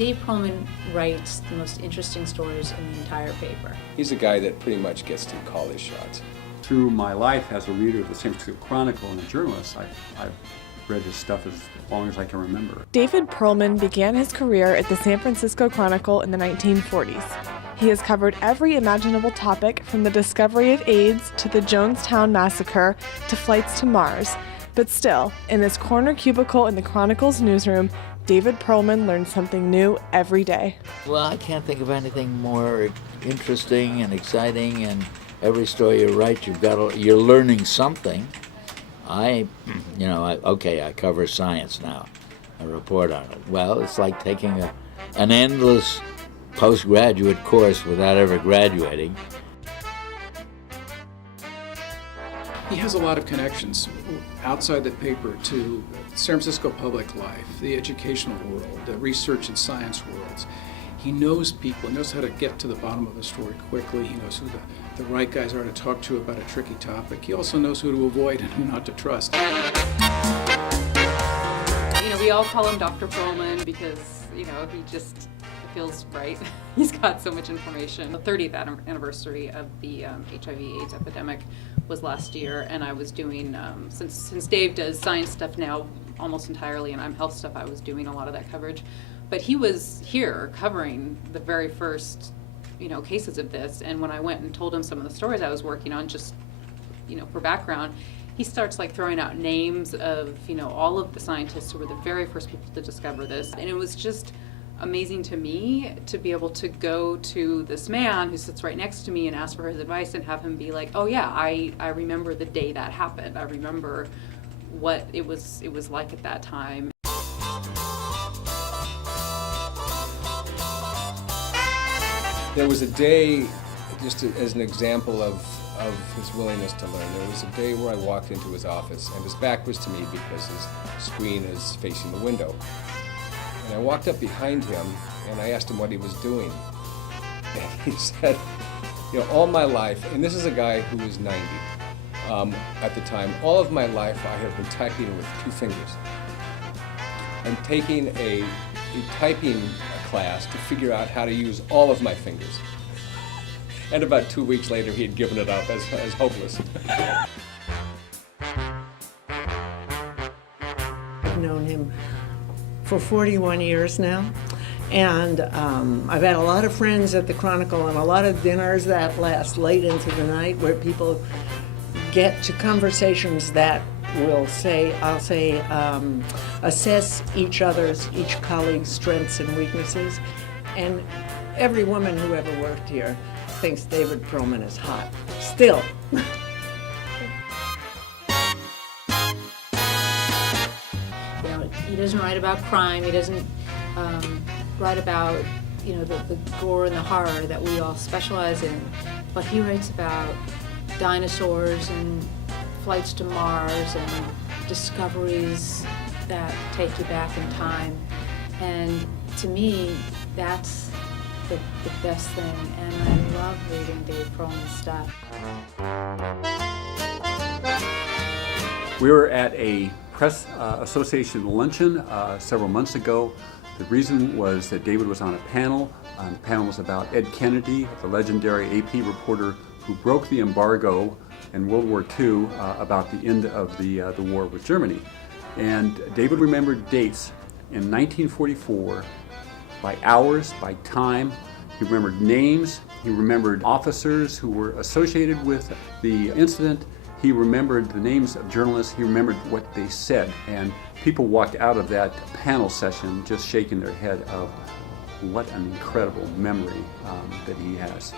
Dave Perlman writes the most interesting stories in the entire paper. He's a guy that pretty much gets to call his shots. Through my life as a reader of the San Francisco Chronicle and a journalist, I've read his stuff as long as I can remember. David Perlman began his career at the San Francisco Chronicle in the 1940s. He has covered every imaginable topic from the discovery of AIDS to the Jonestown Massacre to flights to Mars. But still, in his corner cubicle in the Chronicle's newsroom, David Perlman learns something new every day. Well, I can't think of anything more interesting and exciting, and every story you write, you're learning something. I cover science now. I report on it. Well, it's like taking an endless postgraduate course without ever graduating. He has a lot of connections outside the paper to San Francisco public life, the educational world, the research and science worlds. He knows people, knows how to get to the bottom of a story quickly. He knows who the right guys are to talk to about a tricky topic. He also knows who to avoid and who not to trust. We all call him Dr. Perlman because, he just feels right. He's got so much information. The 30th anniversary of the HIV/AIDS epidemic was last year, and I was doing, since Dave does science stuff now almost entirely, and I'm health stuff, I was doing a lot of that coverage. But he was here covering the very first, cases of this, and when I went and told him some of the stories I was working on, just, for background, he starts throwing out names of, all of the scientists who were the very first people to discover this, and it was just amazing to me to be able to go to this man who sits right next to me and ask for his advice and have him be like, oh yeah, I remember the day that happened. I remember what it was like at that time. There was a day, just as an example of his willingness to learn, there was a day where I walked into his office and his back was to me because his screen is facing the window. And I walked up behind him and I asked him what he was doing. And he said, all my life, and this is a guy who was 90 at the time, all of my life I have been typing with 2 fingers. I'm taking a typing class to figure out how to use all of my fingers. And about 2 weeks later, he had given it up as hopeless. I've known him for 41 years now, and I've had a lot of friends at the Chronicle and a lot of dinners that last late into the night where people get to conversations that will assess each colleague's strengths and weaknesses. And every woman who ever worked here thinks David Perlman is hot. Still. He doesn't write about crime. He doesn't write about, the gore and the horror that we all specialize in. But he writes about dinosaurs and flights to Mars and discoveries that take you back in time. And to me, that's the best thing. And I love reading Dave Perlman's stuff. We were at a Press Association luncheon several months ago. The reason was that David was on a panel. The panel was about Ed Kennedy, the legendary AP reporter who broke the embargo in World War II about the end of the war with Germany. And David remembered dates in 1944 by hours, by time. He remembered names. He remembered officers who were associated with the incident. He remembered the names of journalists. He remembered what they said. And people walked out of that panel session just shaking their head of what an incredible memory that he has.